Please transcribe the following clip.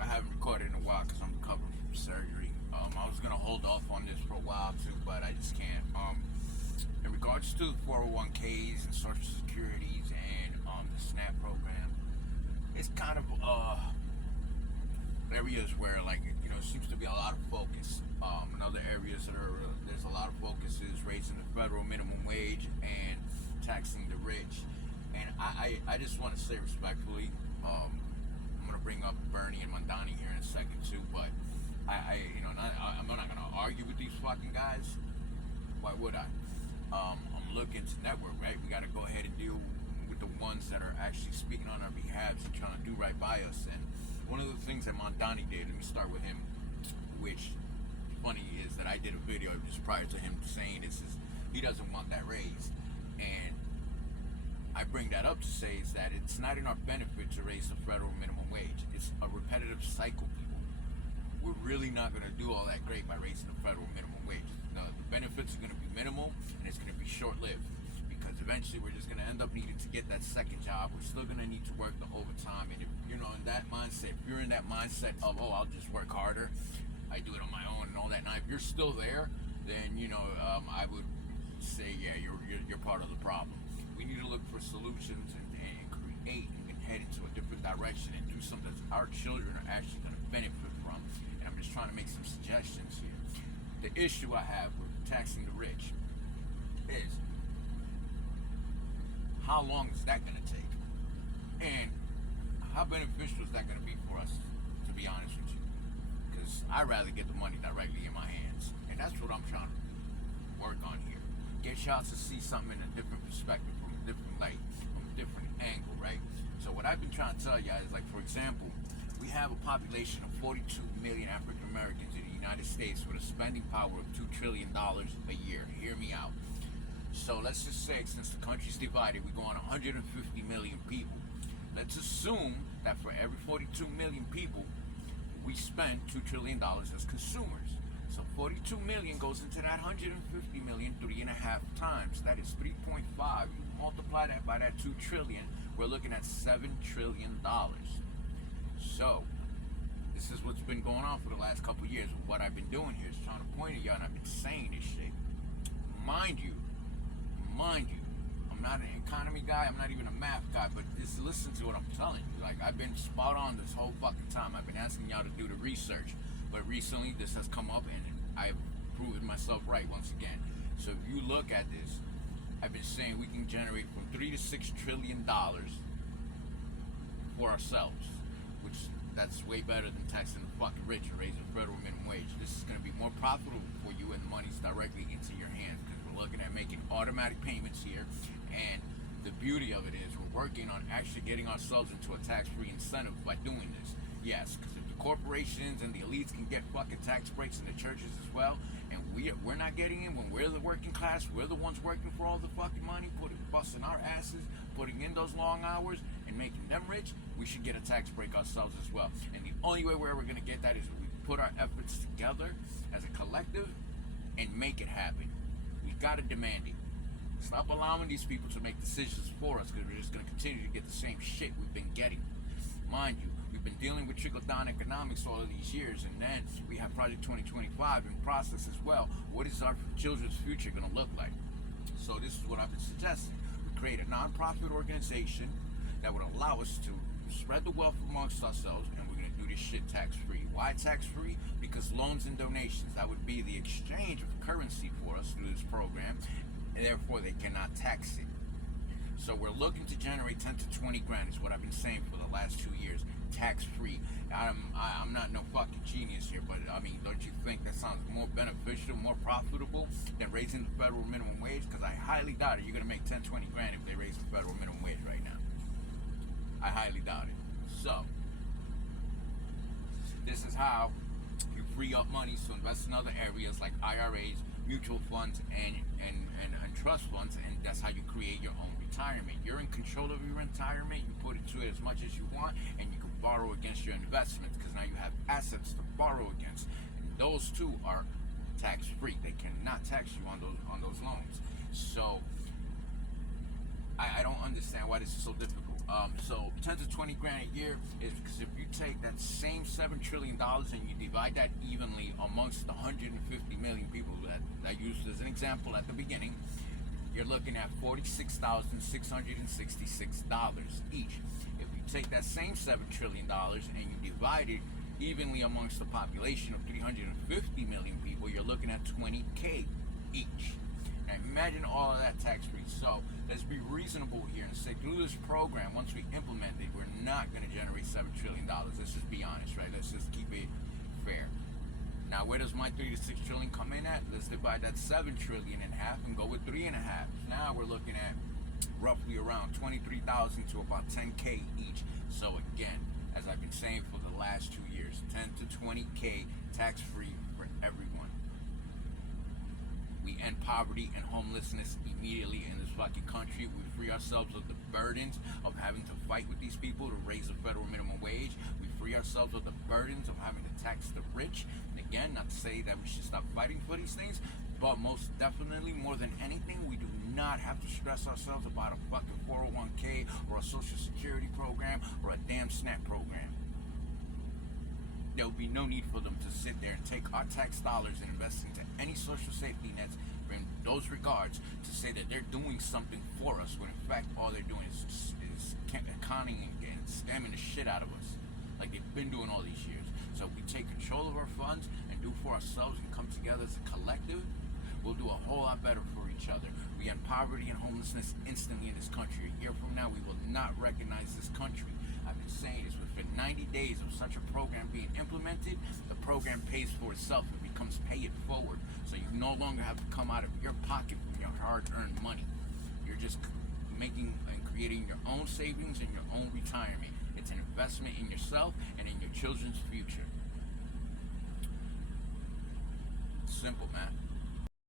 I haven't recorded in a while because I'm recovering from surgery. I was gonna hold off on this for a while too, but I just can't. In regards to the 401ks and Social Securities and the SNAP program, it's kind of areas where, like, seems to be a lot of focus. In other areas there's a lot of focus is raising the federal minimum wage and taxing the rich. And I just want to say respectfully, I'm gonna bring up Bernie and Mondani here in a second too, but I'm not gonna argue with these fucking guys. Why would I? I'm looking to network, right? We gotta go ahead and deal with the ones that are actually speaking on our behalf and trying to do right by us. And one of the things that Mondani did, let me start with him, which funny is that I did a video just prior to him saying this, is he doesn't want that raised. And I bring that up to say is that it's not in our benefit to raise the federal minimum wage. It's a repetitive cycle, people. We're really not going to do all that great by raising the federal minimum wage. The benefits are going to be minimal, and it's going to be short-lived, because eventually we're just going to end up needing to get that second job. We're still going to need to work the overtime. And if in that mindset, if you're in that mindset of, I'll just work harder, I do it on my own and all that. Now, if you're still there, then I would say, yeah, you're part of the problem. We need to look for solutions and create and head into a different direction and do something that our children are actually going to benefit from. And I'm just trying to make some suggestions here. The issue I have with taxing the rich is, how long is that going to take? And how beneficial is that going to be for us, to be honest with you? Because I'd rather get the money directly in my hands. And that's what I'm trying to work on here. Get y'all to see something in a different perspective, from a different light, from a different angle, right? So what I've been trying to tell y'all is, like, for example, we have a population of 42 million African Americans in the United States with a spending power of $2 trillion a year. Hear me out. So let's just say, since the country's divided, we go on 150 million people. Let's assume that for every 42 million people, we spend $2 trillion as consumers. So 42 million goes into that 150 million 3.5 times. That is 3.5. You multiply that by that 2 trillion, we're looking at $7 trillion. So this is what's been going on for the last couple of years. What I've been doing here is trying to point at y'all, and I've been saying this shit. Mind you, I'm not an economy guy, I'm not even a math guy, but just listen to what I'm telling you. Like, I've been spot on this whole fucking time. I've been asking y'all to do the research. But recently, this has come up, and I've proven myself right once again. So if you look at this, I've been saying we can generate from $3 to $6 trillion for ourselves, which that's way better than taxing the fucking rich and raising the federal minimum wage. This is going to be more profitable for you, and the money's directly into your hands, because we're looking at making automatic payments here. And the beauty of it is we're working on actually getting ourselves into a tax-free incentive by doing this. Yes, because if the corporations and the elites can get fucking tax breaks in the churches as well, and we're not getting in, when we're the working class, we're the ones working for all the fucking money, busting our asses, putting in those long hours and making them rich, we should get a tax break ourselves as well. And the only way where we're going to get that is if we put our efforts together as a collective and make it happen. We got to demand it. Stop allowing these people to make decisions for us, because we're just going to continue to get the same shit we've been getting. Mind you, we've been dealing with trickle-down economics all of these years, and then we have Project 2025 in process as well. What is our children's future going to look like? So this is what I've been suggesting. We create a non-profit organization that would allow us to spread the wealth amongst ourselves, and we're going to do this shit tax-free. Why tax-free? Because loans and donations, that would be the exchange of currency for us through this program, and therefore they cannot tax it. So we're looking to generate 10 to 20 grand is what I've been saying for the last 2 years, tax-free. I'm not no fucking genius here, but I mean, don't you think that sounds more beneficial, more profitable than raising the federal minimum wage? Because I highly doubt it. You're going to make 10, 20 grand if they raise the federal minimum wage right now. I highly doubt it. So this is how you free up money to invest in other areas like IRAs, mutual funds, and trust funds, and that's how you create your own retirement. You're in control of your retirement. You put into it as much as you want, and you can borrow against your investments, because now you have assets to borrow against, and those two are tax-free. They cannot tax you on those loans. So I don't understand why this is so difficult. So 10 to 20 grand a year is because if you take that same $7 trillion and you divide that evenly amongst the 150 million people that I used as an example at the beginning, you're looking at $46,666 each. If you take that same $7 trillion and you divide it evenly amongst the population of 350 million people, you're looking at $20K each. Now imagine all of that tax-free. So let's be reasonable here and say through this program, once we implement it, we're not going to generate $7 trillion. Let's just be honest, right? Let's just keep it fair. Now, where does my 3 to 6 trillion come in at? Let's divide that 7 trillion in half and go with 3.5. Now we're looking at roughly around 23,000 to about 10K each. So again, as I've been saying for the last 2 years, 10 to 20K tax-free for everyone. We end poverty and homelessness immediately in this fucking country. We free ourselves of the burdens of having to fight with these people to raise the federal minimum wage. We free ourselves of the burdens of having to tax the rich. And again, not to say that we should stop fighting for these things, but most definitely, more than anything, we do not have to stress ourselves about a fucking 401k or a social security program or a damn SNAP program. There will be no need for them to sit there and take our tax dollars and invest into any social safety nets in those regards to say that they're doing something for us, when in fact all they're doing is conning and scamming the shit out of us, like they've been doing all these years. So if we take control of our funds and do for ourselves and come together as a collective, we'll do a whole lot better for each other. We end poverty and homelessness instantly in this country. A year from now, we will not recognize this country. I've been saying this, within 90 days of such a program being implemented, the program pays for itself. It becomes pay it forward. So you no longer have to come out of your pocket from your hard-earned money. You're just making and creating your own savings and your own retirement. It's an investment in yourself and in your children's future. Simple, man.